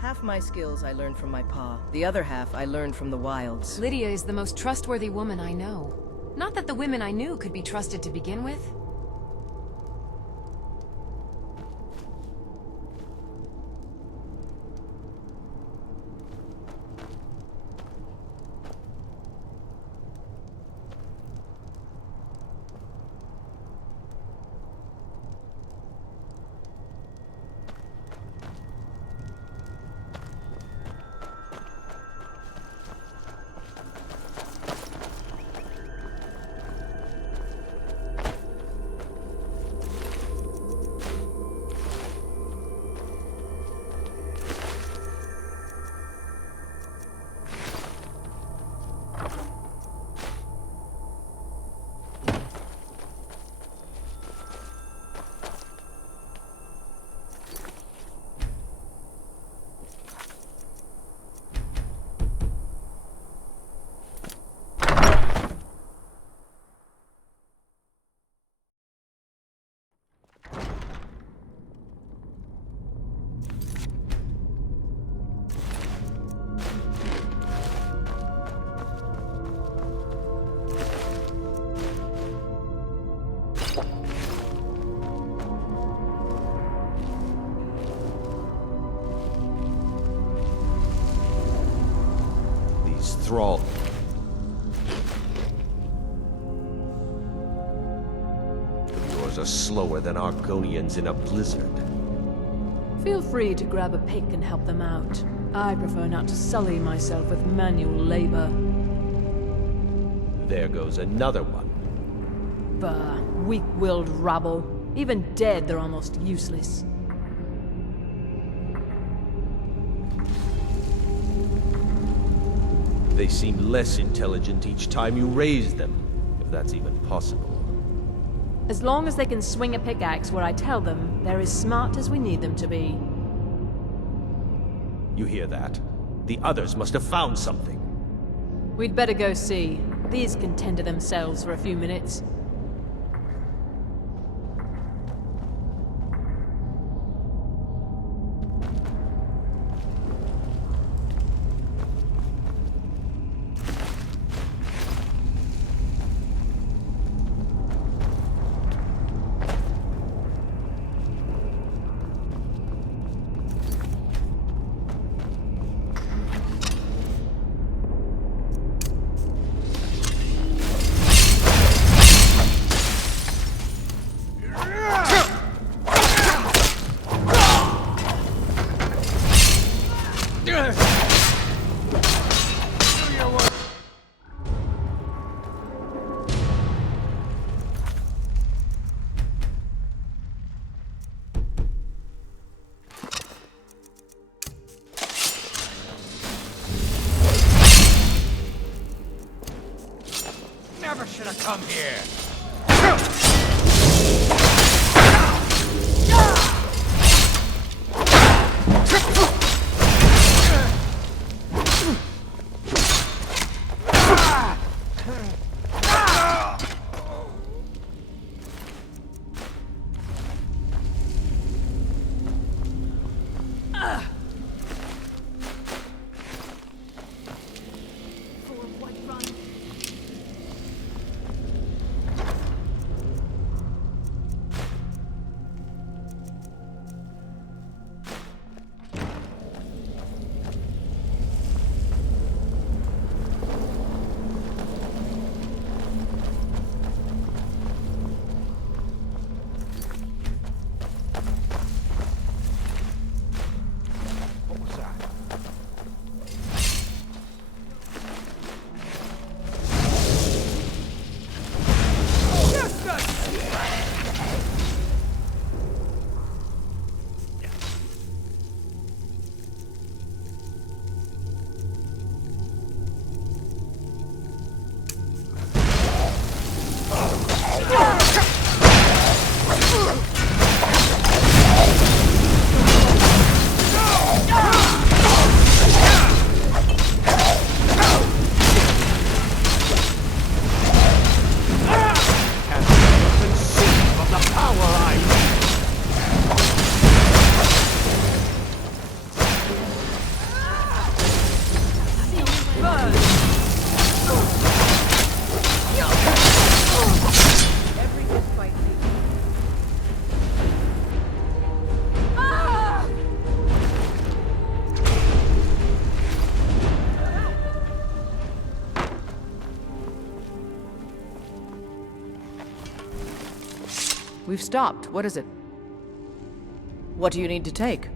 Half my skills I learned from my pa. The other half I learned from the wilds. Lydia is the most trustworthy woman I know. Not that the women I knew could be trusted to begin with. Thrall. Yours are slower than Argonians in a blizzard. Feel free to grab a pick and help them out. I prefer not to sully myself with manual labor. There goes another one. Bah, weak-willed rabble. Even dead, they're almost useless. They seem less intelligent each time you raise them, if that's even possible. As long as they can swing a pickaxe where I tell them, they're as smart as we need them to be. You hear that? The others must have found something. We'd better go see. These can tend to themselves for a few minutes. Never should have come here. We've stopped. What is it? What do you need to take?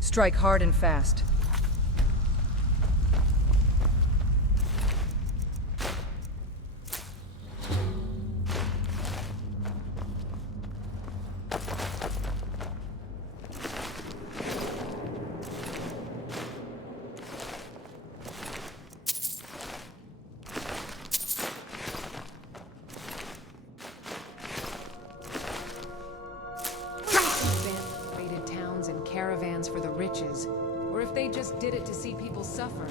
Strike hard and fast. Raided towns and caravans for the riches, or if they just did it to see people suffer.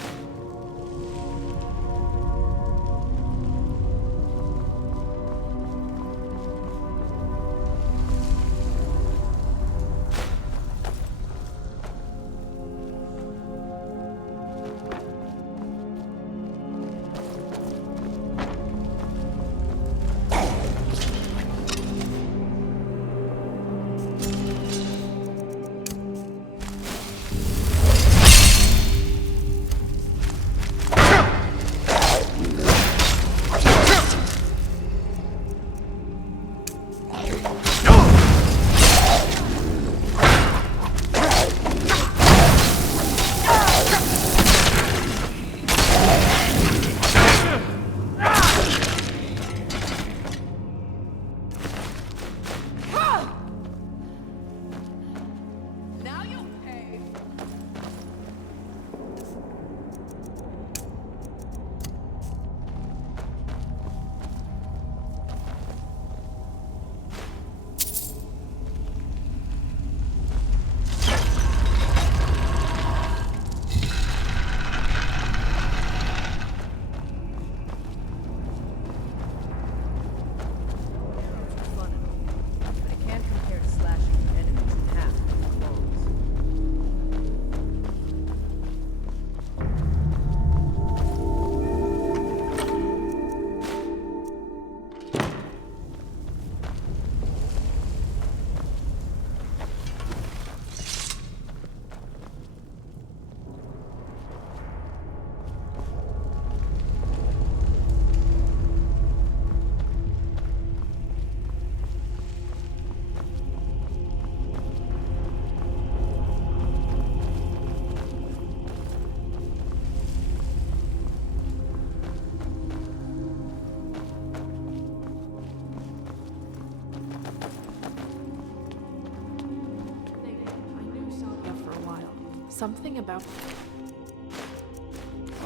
Something about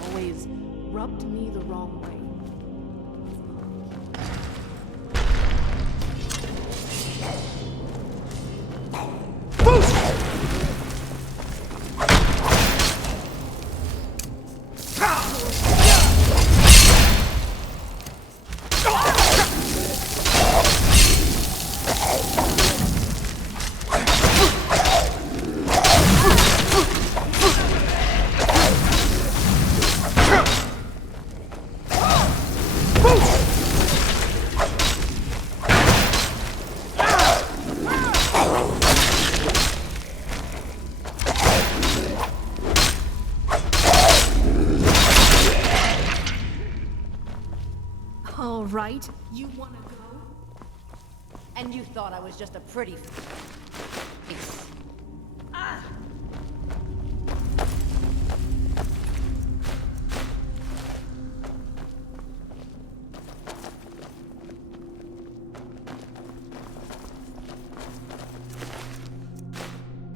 always rubbed me the wrong way. All right, you wanna go? And you thought I was just a pretty face. Ah!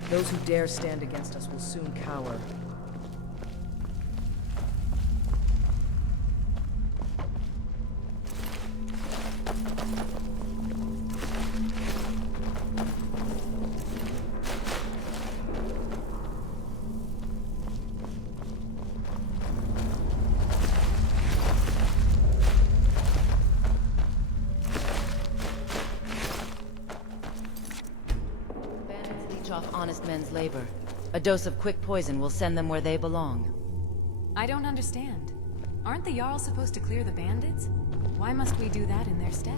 Those who dare stand against us will soon cower. Off honest men's labor. A dose of quick poison will send them where they belong. I don't understand. Aren't the Jarl supposed to clear the bandits? Why must we do that in their stead?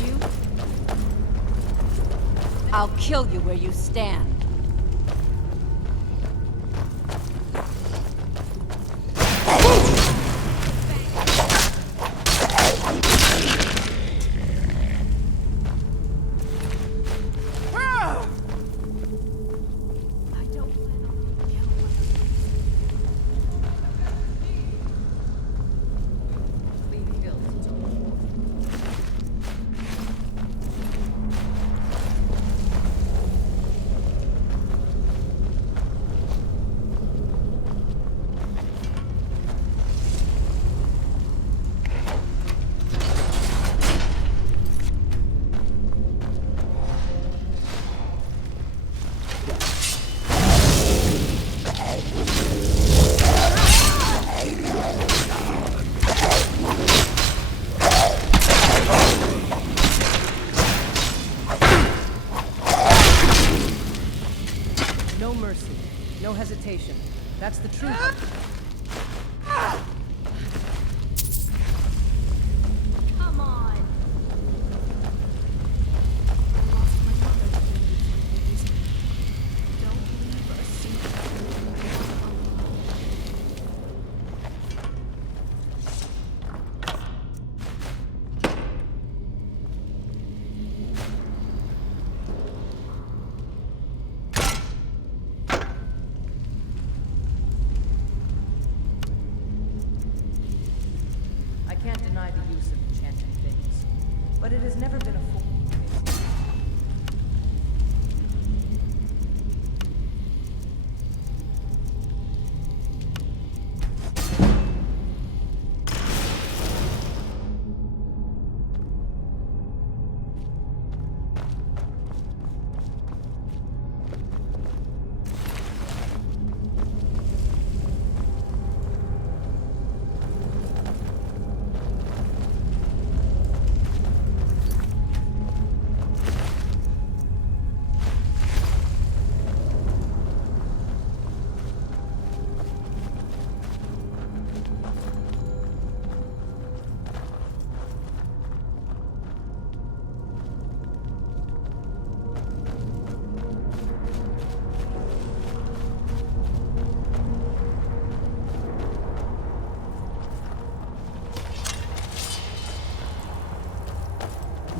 you? I'll kill you where you stand. No mercy, no hesitation. That's the truth. Come on. I can't deny the use of enchanted things, but it has never been a full...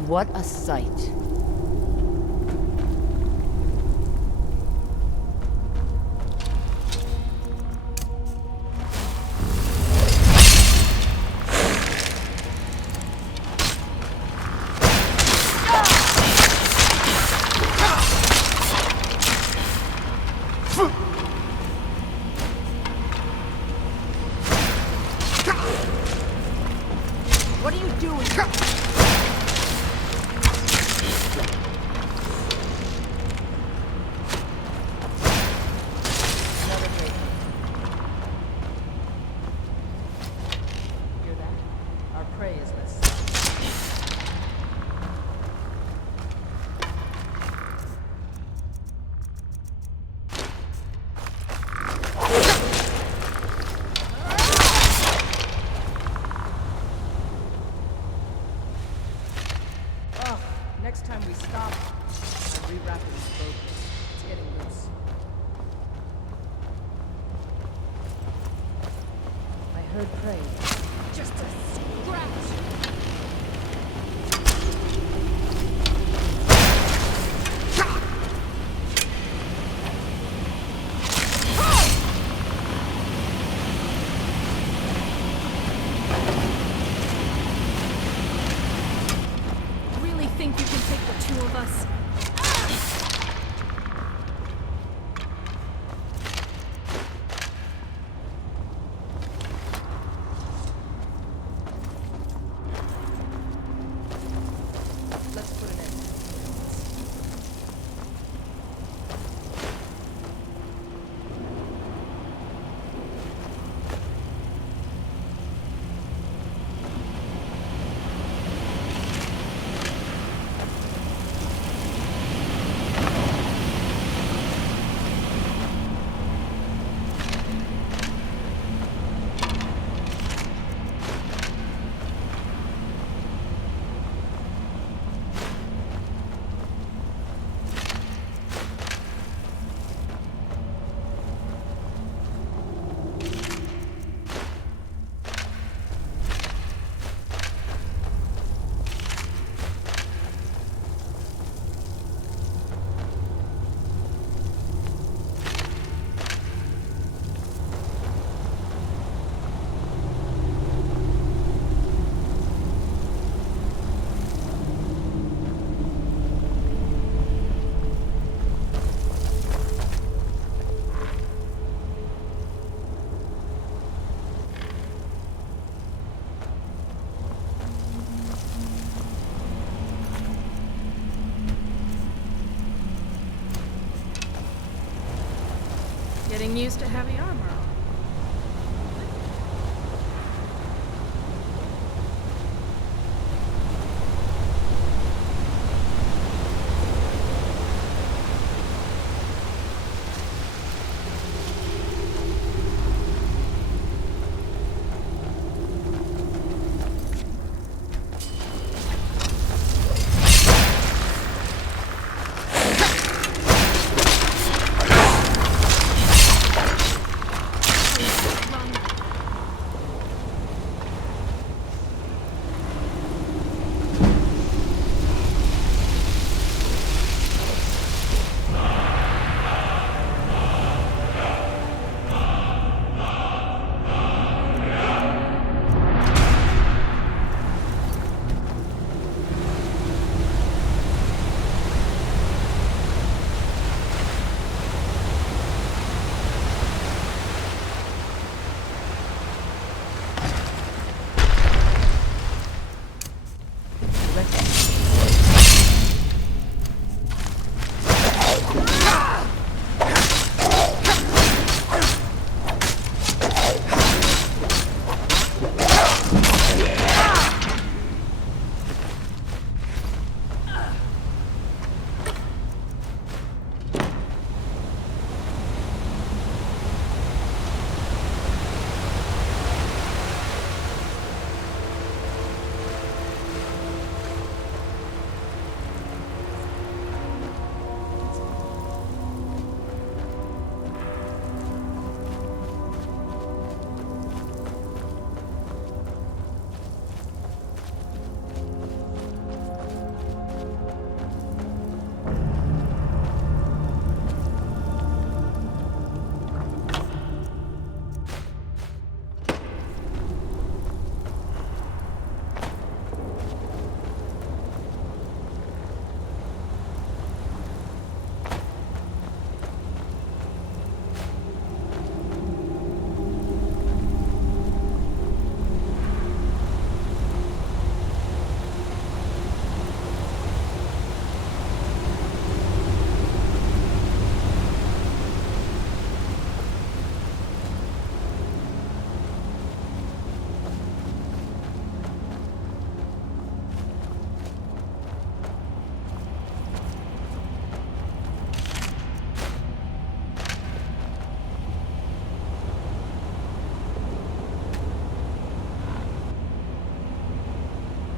What a sight. What are you doing? Another break. Hear that? Our prey is less. Ugh, next time we stop, I'm rewrapping this boat. It's getting loose. I heard prey. Just a scratch. Really think you can take the two of us? used to heavy armor on.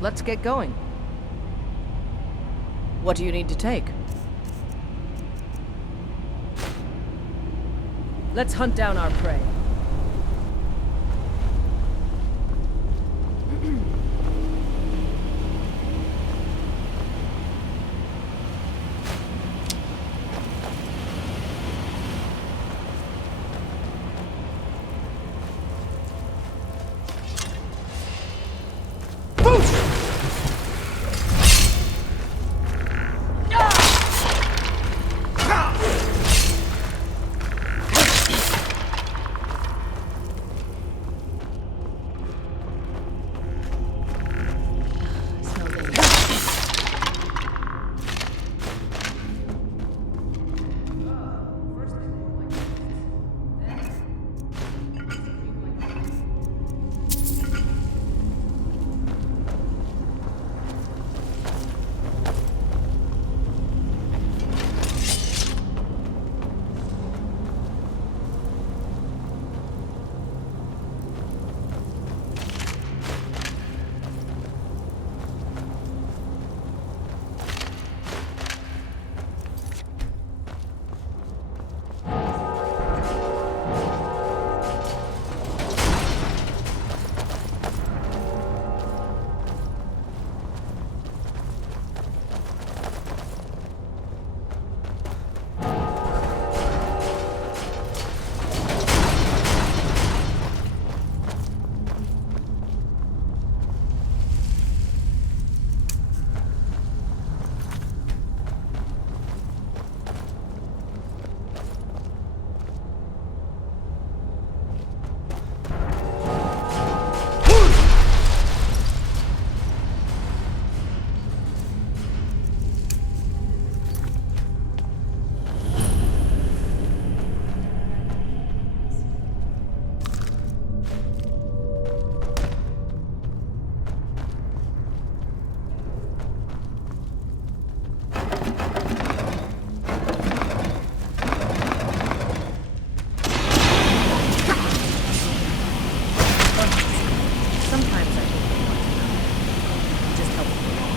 Let's get going. What do you need to take? Let's hunt down our prey. Sometimes I think they want to know. Just help me along.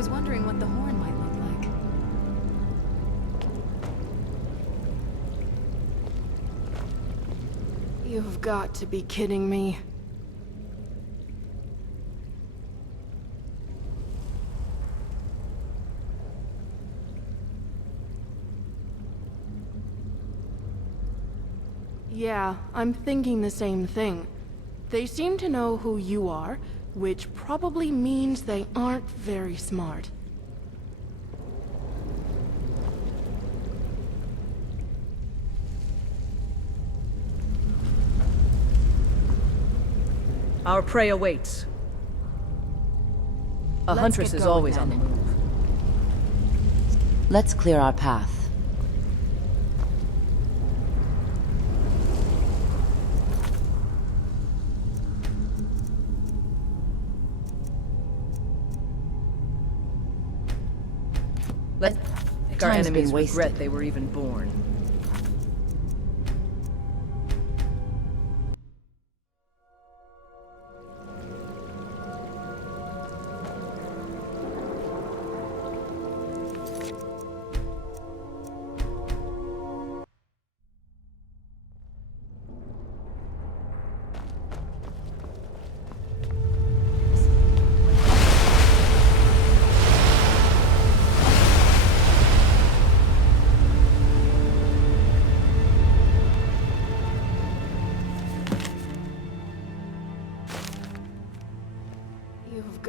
was wondering what the horn might look like. You've got to be kidding me. Yeah, I'm thinking the same thing. They seem to know who you are, which probably means they aren't very smart. Our prey awaits. A huntress is always on the move. Let's clear our path. Let's make our enemies regret they were even born.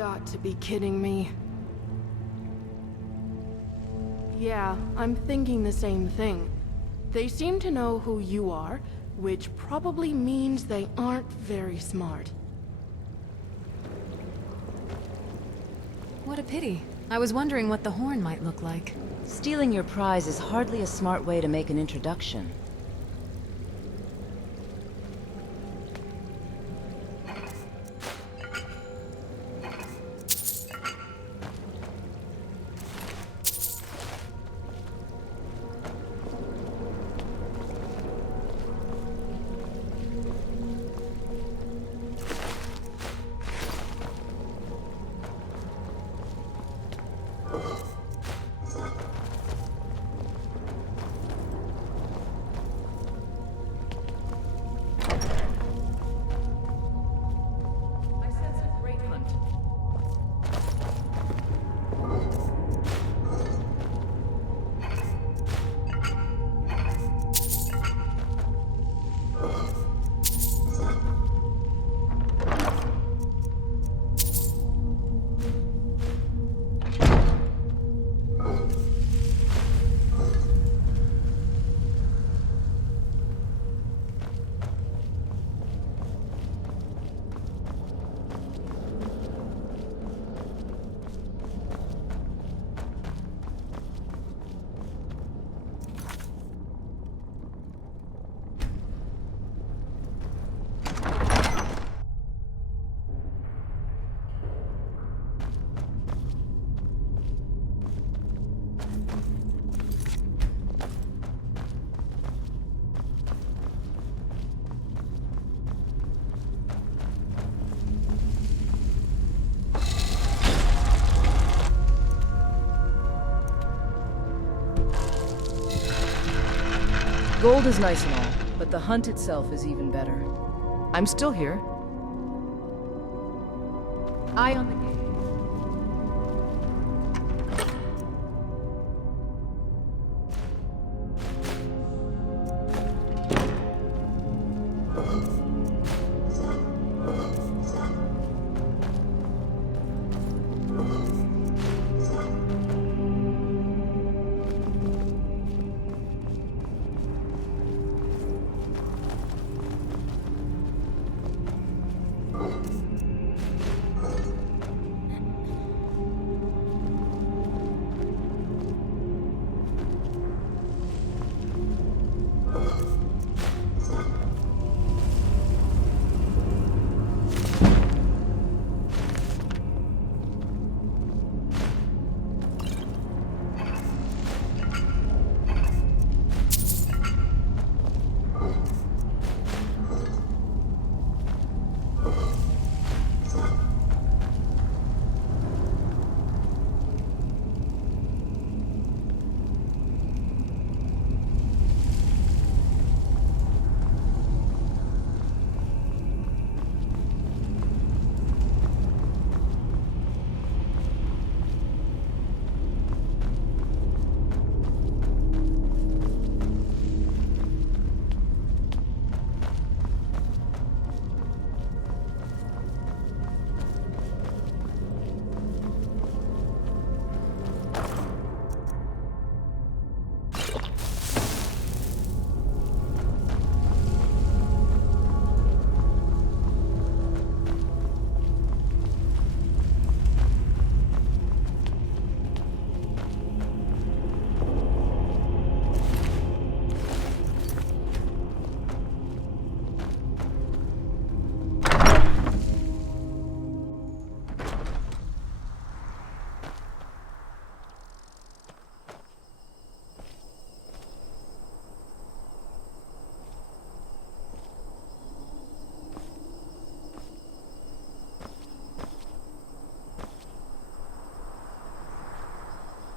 got to be kidding me. Yeah, I'm thinking the same thing. They seem to know who you are, which probably means they aren't very smart. What a pity. I was wondering what the horn might look like. Stealing your prize is hardly a smart way to make an introduction. Gold is nice and all, but the hunt itself is even better. I'm still here. Eye on the gate.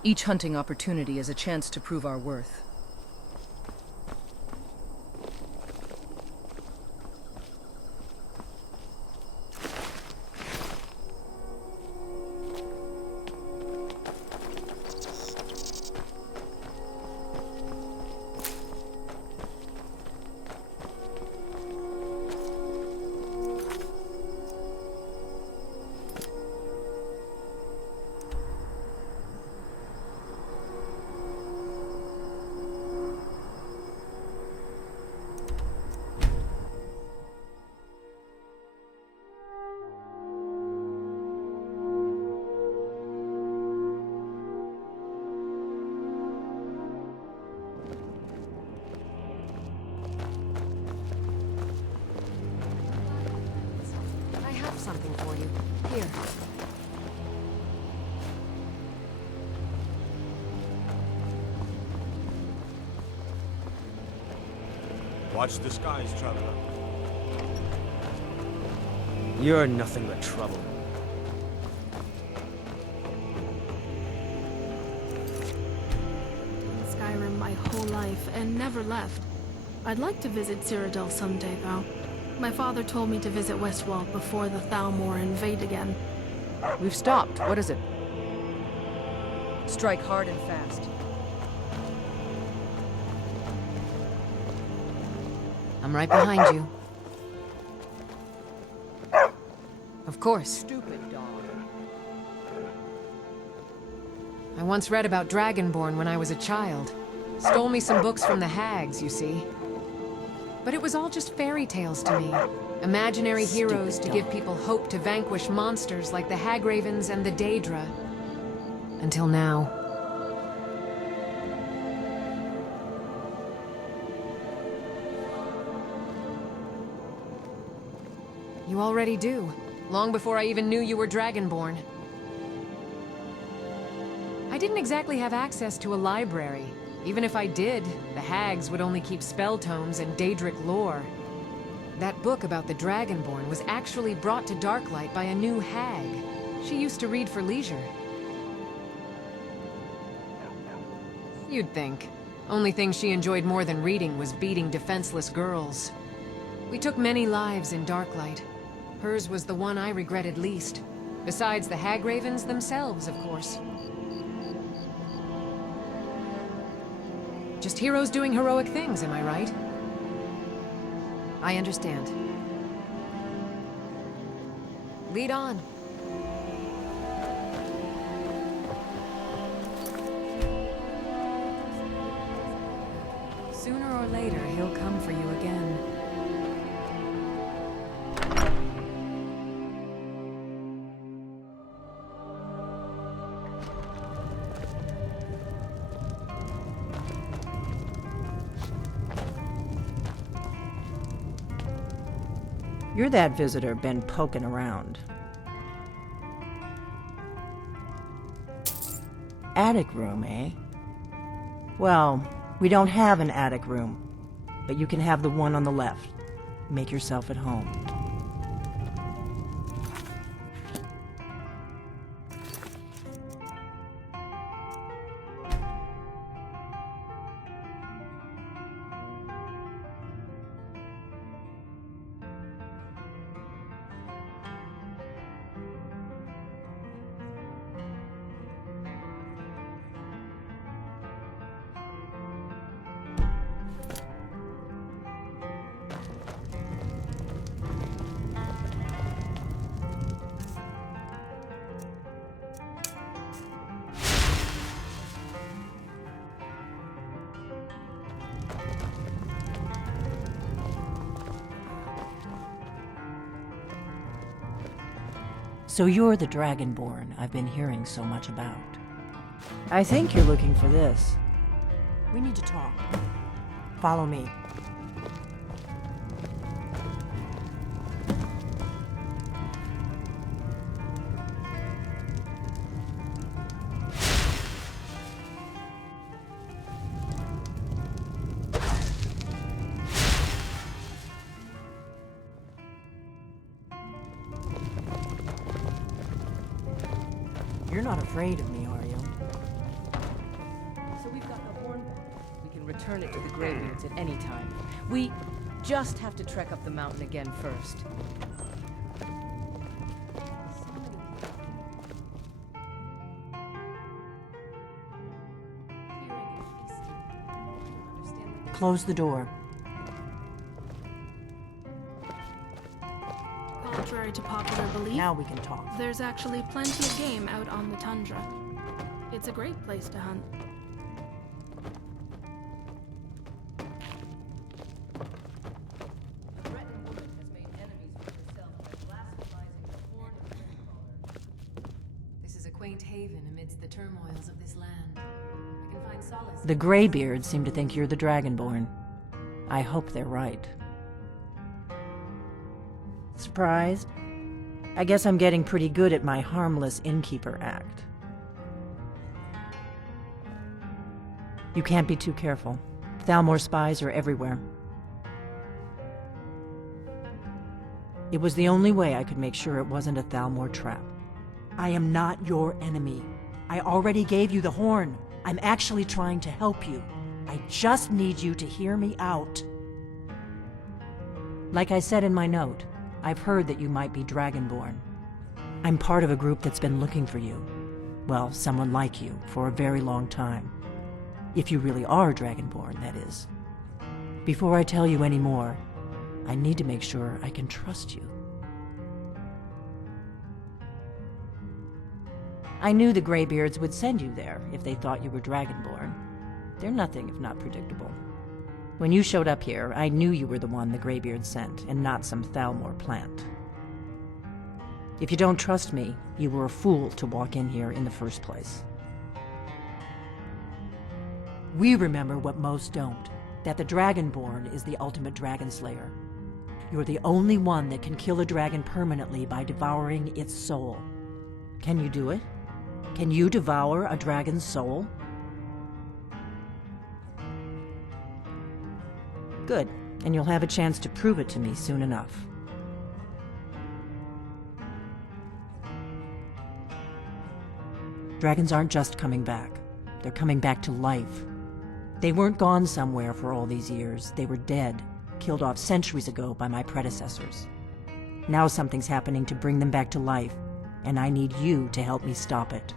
Each hunting opportunity is a chance to prove our worth. something for you. Here. Watch the skies, traveler. You're nothing but trouble. Skyrim my whole life and never left. I'd like to visit Cyrodiil someday, though. My father told me to visit Westwall before the Thalmor invade again. We've stopped. What is it? Strike hard and fast. I'm right behind you. Of course. Stupid dog. I once read about Dragonborn when I was a child. Stole me some books from the hags, you see. But it was all just fairy tales to me. Imaginary heroes to give people hope to vanquish monsters like the Hagravens and the Daedra. Until now. You already do. Long before I even knew you were Dragonborn. I didn't exactly have access to a library. Even if I did, the hags would only keep spell tomes and Daedric lore. That book about the Dragonborn was actually brought to Darklight by a new hag. She used to read for leisure. You'd think. Only thing she enjoyed more than reading was beating defenseless girls. We took many lives in Darklight. Hers was the one I regretted least. Besides the Hagravens themselves, of course. Just heroes doing heroic things, am I right? I understand. Lead on. Sooner or later, he'll come for you again. You're that visitor been poking around. Attic room, eh? Well, we don't have an attic room, but you can have the one on the left. Make yourself at home. So you're the Dragonborn I've been hearing so much about. I think you're looking for this. We need to talk. Follow me. You're not afraid of me, are you? So we've got the horn back. We can return it to the Greybeards at any time. We just have to trek up the mountain again first. Close the door. Contrary to popular belief, Now we can talk. there's actually plenty of game out on the tundra. It's a great place to hunt. This is a quaint haven amidst the turmoils of this land. I can find solace. The Greybeards seem to think you're the Dragonborn. I hope they're right. Surprised? I guess I'm getting pretty good at my harmless innkeeper act. You can't be too careful. Thalmor spies are everywhere. It was the only way I could make sure it wasn't a Thalmor trap. I am not your enemy. I already gave you the horn. I'm actually trying to help you. I just need you to hear me out. Like I said in my note, I've heard that you might be Dragonborn. I'm part of a group that's been looking for you. Well, someone like you, for a very long time. If you really are Dragonborn, that is. Before I tell you any more, I need to make sure I can trust you. I knew the Greybeards would send you there if they thought you were Dragonborn. They're nothing if not predictable. When you showed up here, I knew you were the one the Greybeards sent, and not some Thalmor plant. If you don't trust me, you were a fool to walk in here in the first place. We remember what most don't, that the Dragonborn is the ultimate dragon slayer. You're the only one that can kill a dragon permanently by devouring its soul. Can you do it? Can you devour a dragon's soul? Good, and you'll have a chance to prove it to me soon enough. Dragons aren't just coming back. They're coming back to life. They weren't gone somewhere for all these years. They were dead, killed off centuries ago by my predecessors. Now something's happening to bring them back to life, and I need you to help me stop it.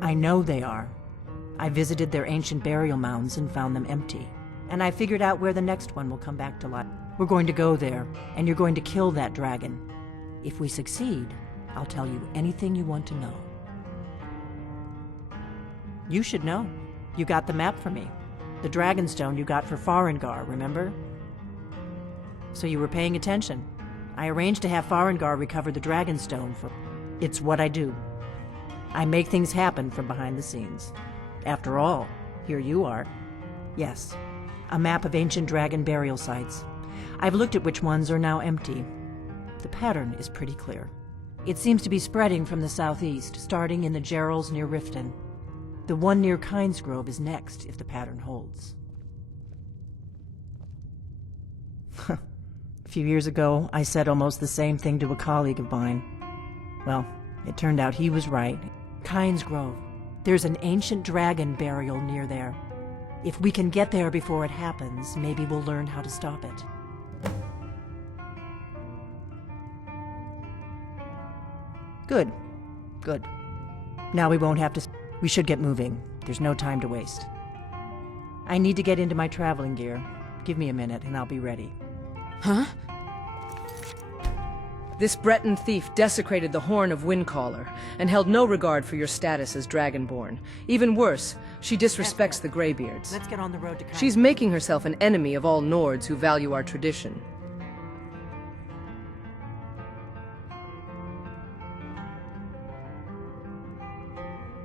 I know they are. I visited their ancient burial mounds and found them empty. And I figured out where the next one will come back to life. We're going to go there, and you're going to kill that dragon. If we succeed, I'll tell you anything you want to know. You should know. You got the map for me. The Dragonstone you got for Farengar, remember? So you were paying attention. I arranged to have Farengar recover the Dragonstone for... It's what I do. I make things happen from behind the scenes. After all, here you are. Yes, a map of ancient dragon burial sites. I've looked at which ones are now empty. The pattern is pretty clear. It seems to be spreading from the southeast, starting in the Gerals near Riften. The one near Kynesgrove is next, if the pattern holds. A few years ago, I said almost the same thing to a colleague of mine. Well, it turned out he was right. Kynesgrove. There's an ancient dragon burial near there. If we can get there before it happens, maybe we'll learn how to stop it. Good. Good. Now we won't have to... We should get moving. There's no time to waste. I need to get into my traveling gear. Give me a minute and I'll be ready. Huh? This Breton thief desecrated the Horn of Windcaller and held no regard for your status as Dragonborn. Even worse, she disrespects the Greybeards. Let's get on the road to... She's making herself an enemy of all Nords who value our tradition.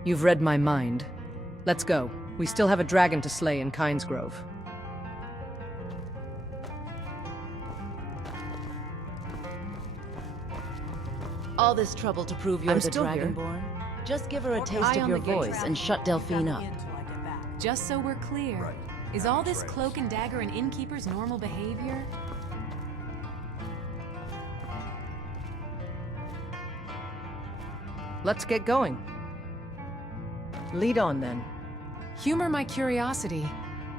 You've read my mind. Let's go. We still have a dragon to slay in Kynesgrove. All this trouble to prove you're I'm the still here. Dragonborn? Just give her a taste Eye of on your the gate. voice and shut Delphine up. Just so we're clear, is all this cloak and dagger and innkeeper's normal behavior? Let's get going. Lead on, then. Humor my curiosity.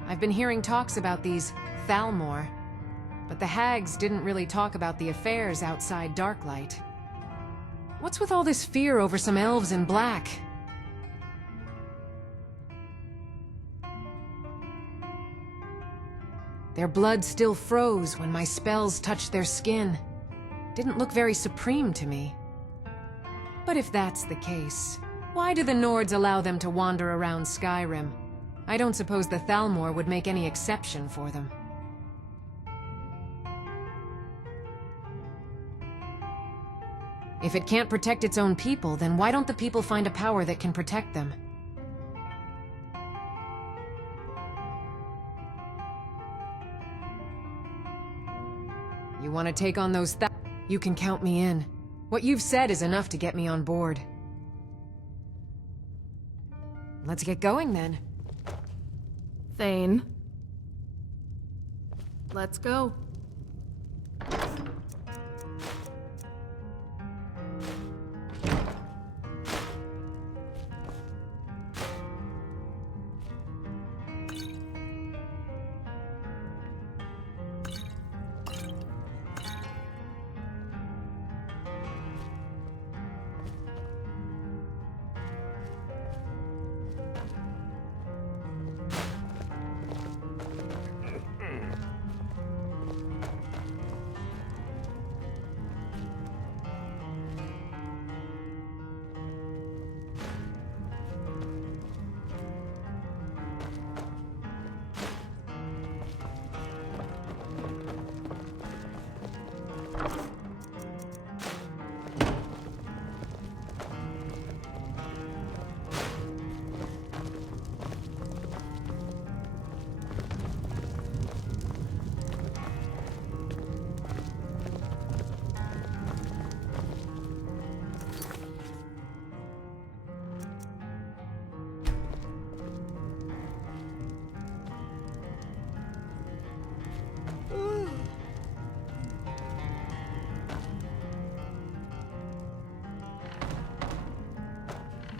I've been hearing talks about these Thalmor, but the hags didn't really talk about the affairs outside Darklight. What's with all this fear over some elves in black? Their blood still froze when my spells touched their skin. Didn't look very supreme to me. But if that's the case, why do the Nords allow them to wander around Skyrim? I don't suppose the Thalmor would make any exception for them. If it can't protect its own people, then why don't the people find a power that can protect them? want to take on those you can count me in. What you've said is enough to get me on board. Let's get going then. Thane. Let's go.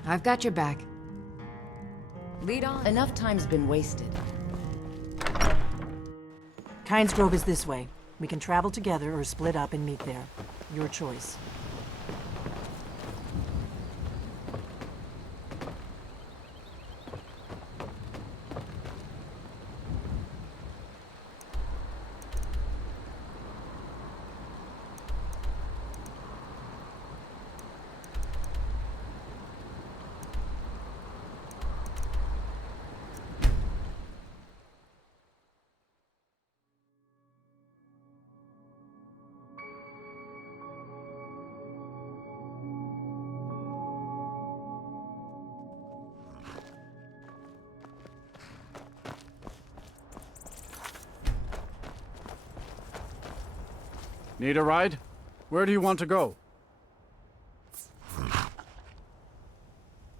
I've got your back. Lead on. Enough time's been wasted. Kynes Grove is this way. We can travel together or split up and meet there. Your choice. Need a ride? Where do you want to go?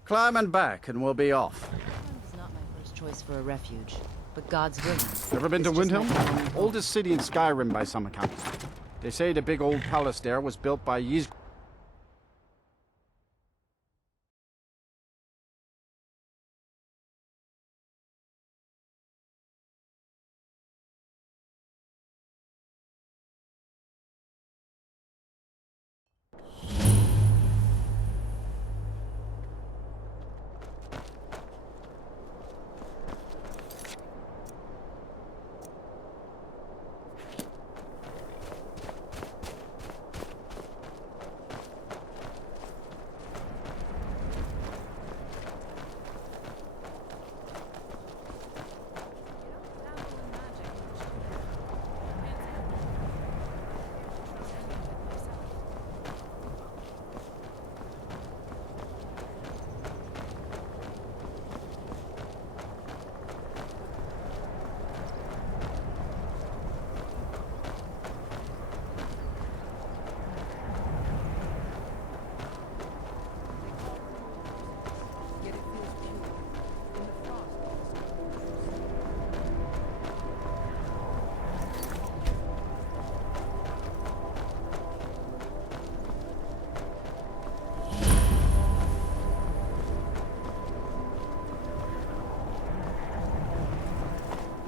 Climb and back, and we'll be off. It's not my first choice for a refuge, but God's will. Ever been to It's just Windhelm? my family. Oldest city in Skyrim by some account. They say the big old palace there was built by Ys.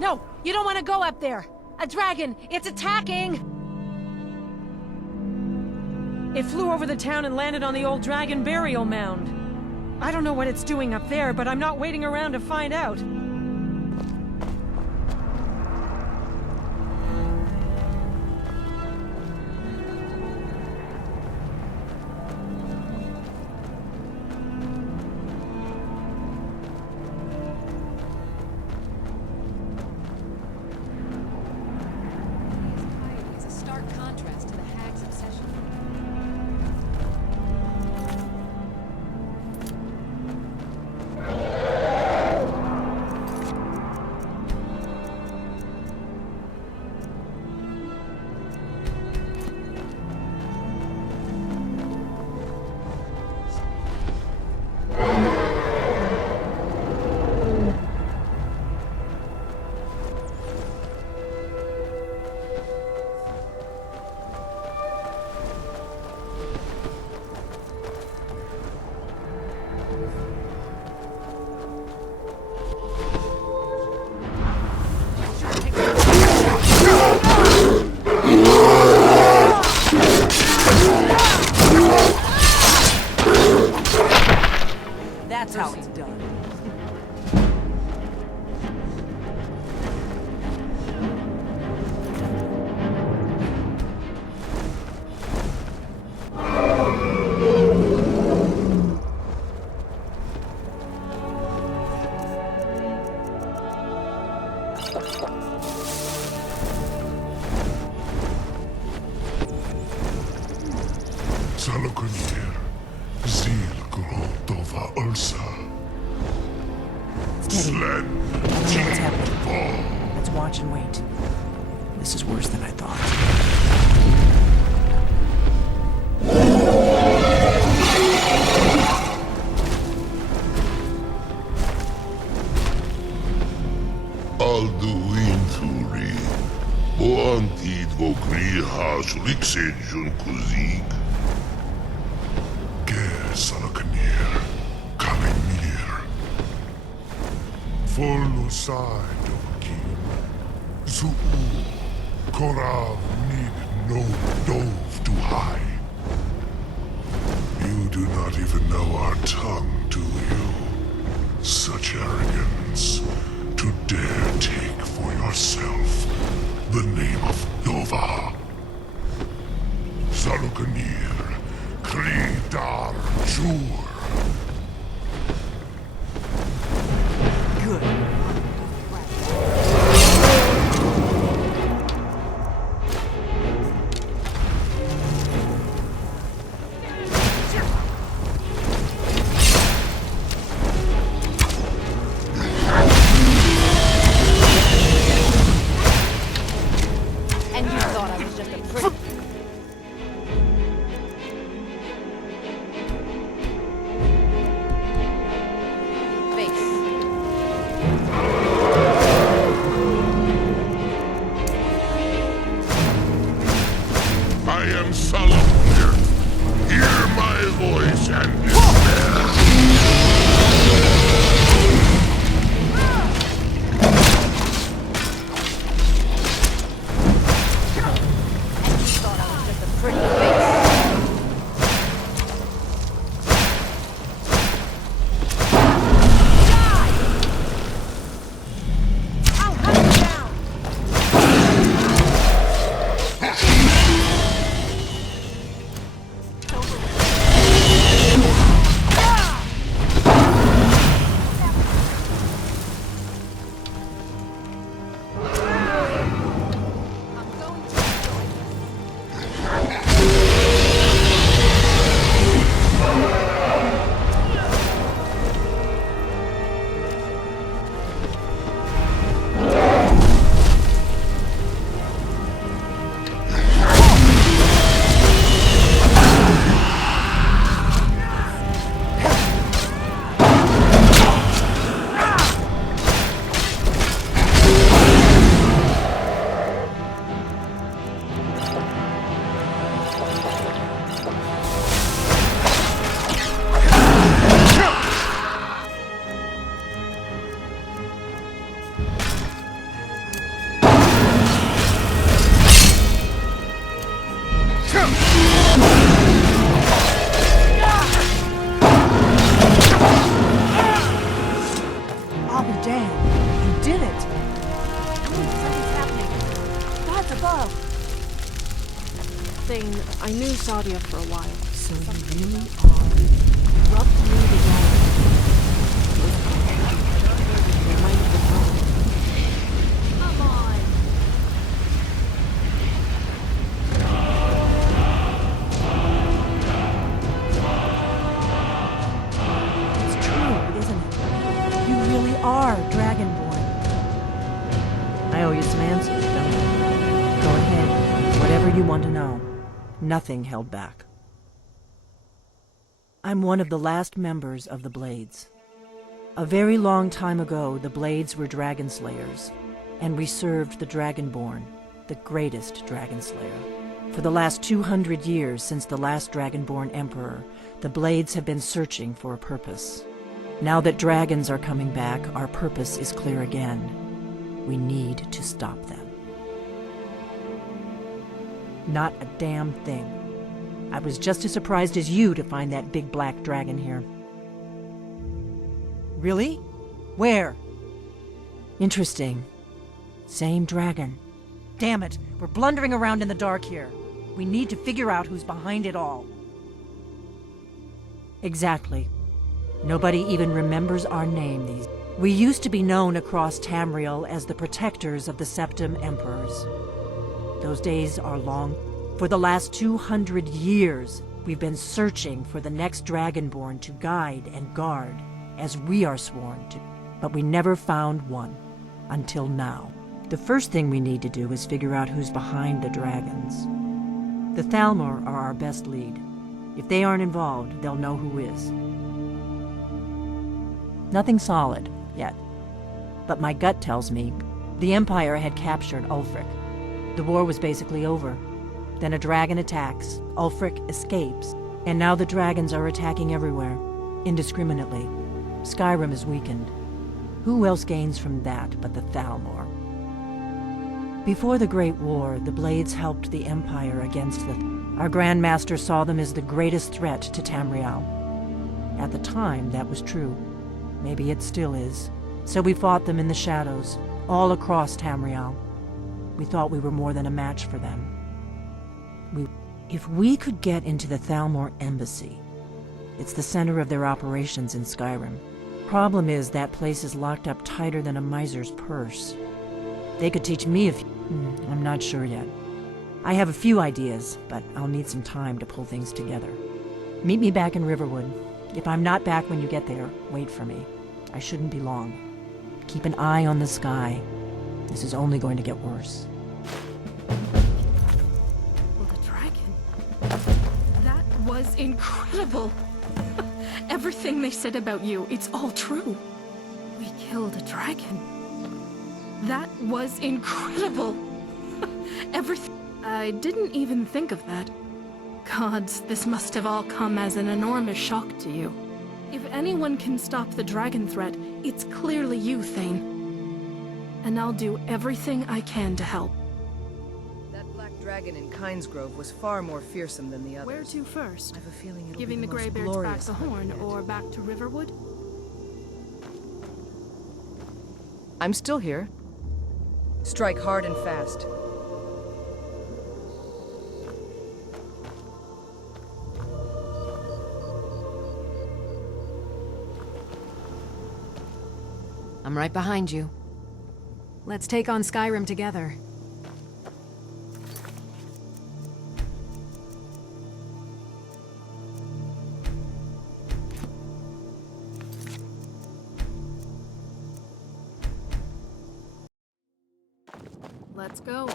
No! You don't want to go up there! A dragon! It's attacking! It flew over the town and landed on the old dragon burial mound. I don't know what it's doing up there, but I'm not waiting around to find out. It's a stark contrast to the hag's obsession. Saarloc Nir, Zil Grotova Ursa. Steady. I don't know what's happening. Let's watch and wait. This is worse than I thought. Alduin Thuri, Boantid Vogriha Suliksenjun Kuzig. Ger Saarloc Nir, Kalimir. Folusai Dovakim, Zuu, Korav Nid no Dove to high. You do not even know our tongue, do you? Such arrogance. To dare take for yourself the name of Nova. Saarloc Nir, Kridar Jur. Good. And you thought I was just a pretty I am Saarloc Nir. Hear my voice and despair. thought I was just a pretty face. I'll hunt you down. I'm going to enjoy this. I'll be damned. You did it. Something's happening. God's above. Thane, I knew Sadia for a while. So you really are. Rubbed me together. It might have been wrong. Come on. It's true, isn't it? You really are Dragonborn. I owe you some answers, don't I? Go ahead. Whatever you want to know. Nothing held back. I'm one of the last members of the Blades. A very long time ago, the Blades were dragon slayers, and we served the Dragonborn, the greatest dragon slayer. For the last 200 years since the last Dragonborn Emperor, the Blades have been searching for a purpose. Now that dragons are coming back, our purpose is clear again. We need to stop them. Not a damn thing. I was just as surprised as you to find that big black dragon here. Really? Where? Interesting. Same dragon. Damn it, we're blundering around in the dark here. We need to figure out who's behind it all. Exactly. Nobody even remembers our name these days. We used to be known across Tamriel as the protectors of the Septim Emperors. Those days are long. For the last 200 years, We've been searching for the next Dragonborn to guide and guard, as we are sworn to, but we never found one. Until now. The first thing we need to do is figure out who's behind the dragons. The Thalmor are our best lead. If they aren't involved, they'll know who is. Nothing solid, yet. But my gut tells me the Empire had captured Ulfric. The war was basically over. Then a dragon attacks, Ulfric escapes, and now the dragons are attacking everywhere, indiscriminately. Skyrim is weakened. Who else gains from that but the Thalmor? Before the Great War, the Blades helped the Empire against the... Our Grand Master saw them as the greatest threat to Tamriel. At the time, that was true. Maybe it still is. So we fought them in the shadows, all across Tamriel. We thought we were more than a match for them. If we could get into the Thalmor Embassy, it's the center of their operations in Skyrim. Problem is, that place is locked up tighter than a miser's purse. They could teach me I'm not sure yet. I have a few ideas, but I'll need some time to pull things together. Meet me back in Riverwood. If I'm not back when you get there, wait for me. I shouldn't be long. Keep an eye on the sky. This is only going to get worse. Well, the dragon. That was incredible. Everything they said about you, it's all true. We killed a dragon. That was incredible. Everything. I didn't even think of that. Gods, this must have all come as an enormous shock to you. If anyone can stop the dragon threat, it's clearly you, Thane. And I'll do everything I can to help. That black dragon in Kynesgrove was far more fearsome than the others. Where to first? I have a feeling it'll Giving be the most Greybeards back glorious the hunt horn yet. or back to Riverwood? I'm still here. Strike hard and fast. I'm right behind you. Let's take on Skyrim together. Let's go.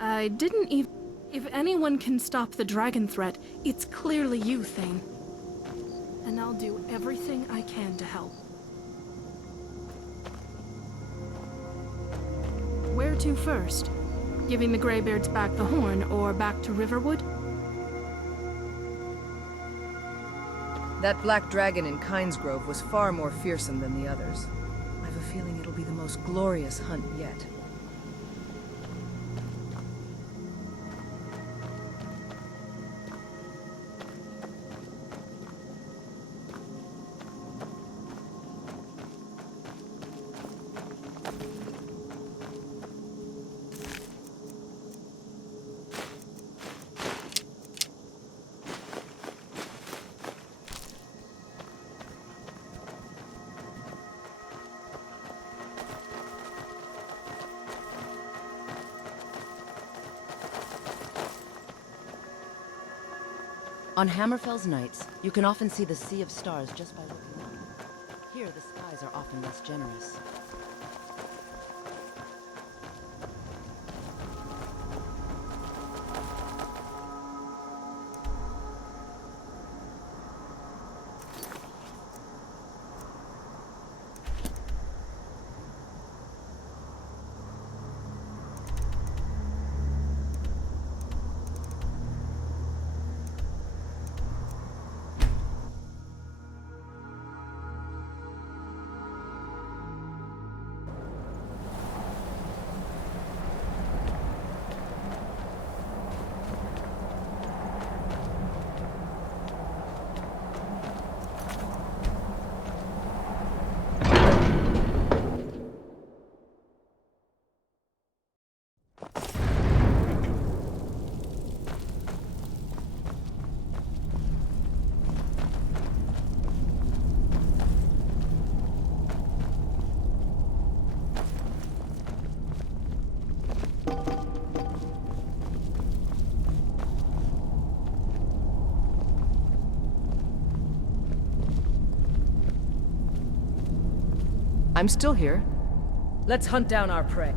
I didn't even... If anyone can stop the dragon threat, it's clearly you, Thane. And I'll do everything I can to help. Where to first? Giving the Greybeards back the horn or back to Riverwood? That black dragon in Kynesgrove was far more fearsome than the others. I have a feeling it'll be the most glorious hunt yet. On Hammerfell's nights, you can often see the sea of stars just by looking up. Here, the skies are often less generous. I'm still here. Let's hunt down our prey.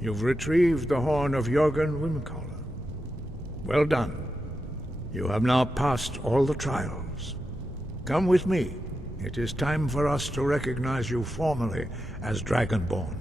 You've retrieved the horn of Jürgen Windcaller. Well done. You have now passed all the trials. Come with me. It is time for us to recognize you formally as Dragonborn.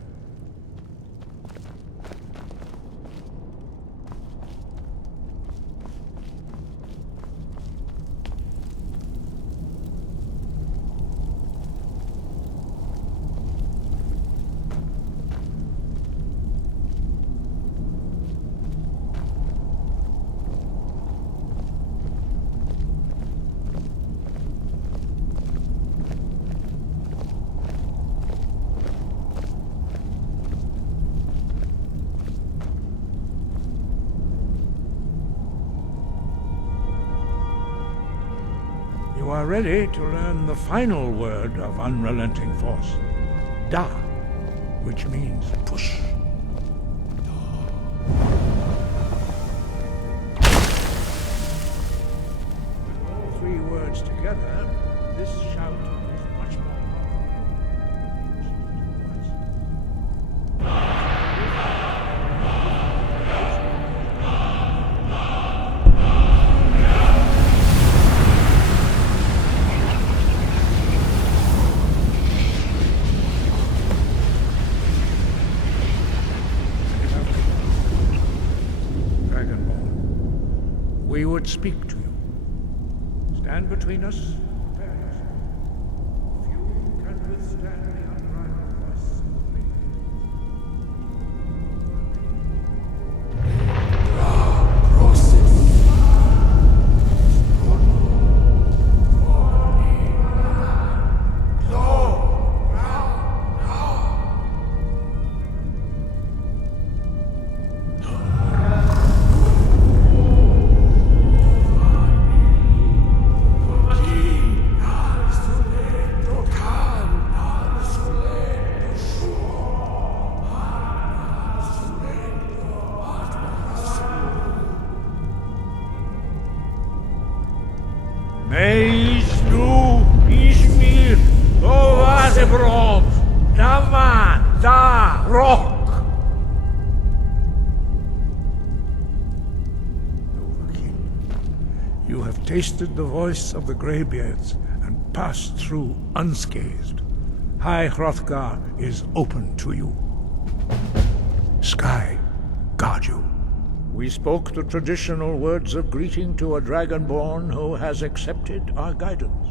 You are ready to learn the final word of unrelenting force, Da, which means push. With all three words together, this shout is much more we would speak to you. Stand between us. Prepare yourself. Few can withstand the unbridled voice of the You have tasted the voice of the Greybeards and passed through unscathed. High Hrothgar is open to you. Sky, guard you. We spoke the traditional words of greeting to a Dragonborn who has accepted our guidance.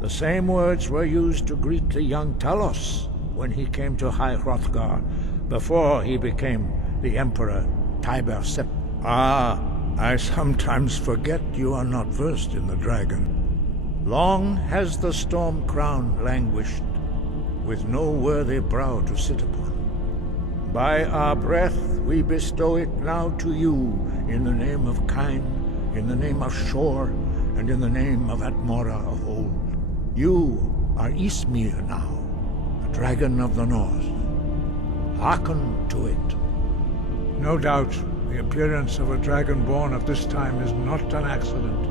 The same words were used to greet the young Talos when he came to High Hrothgar, before he became the Emperor Tiber Sept. I sometimes forget you are not versed in the dragon. Long has the storm crown languished, with no worthy brow to sit upon. By our breath we bestow it now to you, in the name of Kyne, in the name of Shor, and in the name of Atmora of old. You are Ysmir now, a dragon of the north. Hearken to it. No doubt, the appearance of a Dragonborn of this time is not an accident.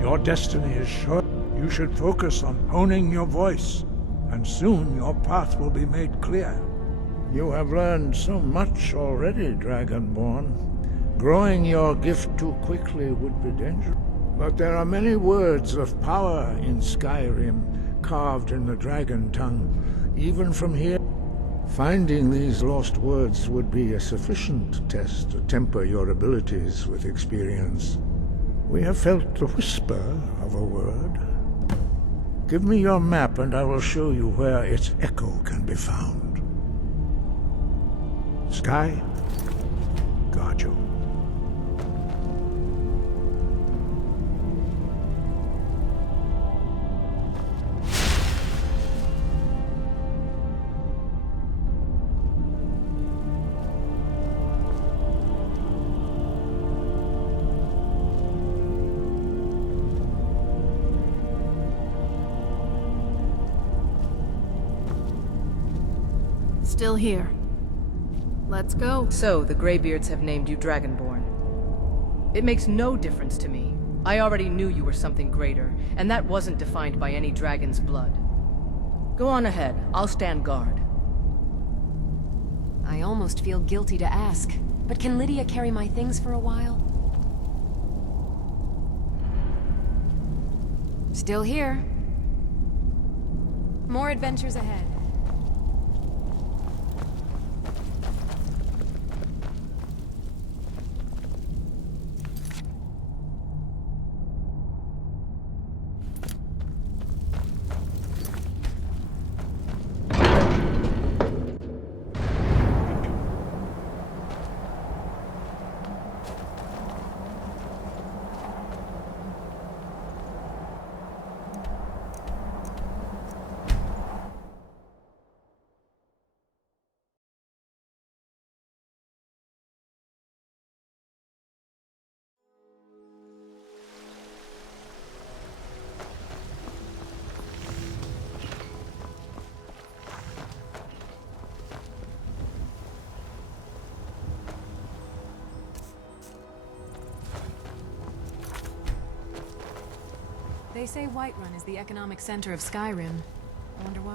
Your destiny is sure. You should focus on honing your voice, and soon your path will be made clear. You have learned so much already, Dragonborn. Growing your gift too quickly would be dangerous. But there are many words of power in Skyrim, carved in the dragon tongue, even from here. Finding these lost words would be a sufficient test to temper your abilities with experience. We have felt the whisper of a word. Give me your map and I will show you where its echo can be found. Sky, guard you. Still here. Let's go. So, the Greybeards have named you Dragonborn. It makes no difference to me. I already knew you were something greater, and that wasn't defined by any dragon's blood. Go on ahead. I'll stand guard. I almost feel guilty to ask, but can Lydia carry my things for a while? Still here. More adventures ahead. They say Whiterun is the economic center of Skyrim. I wonder why.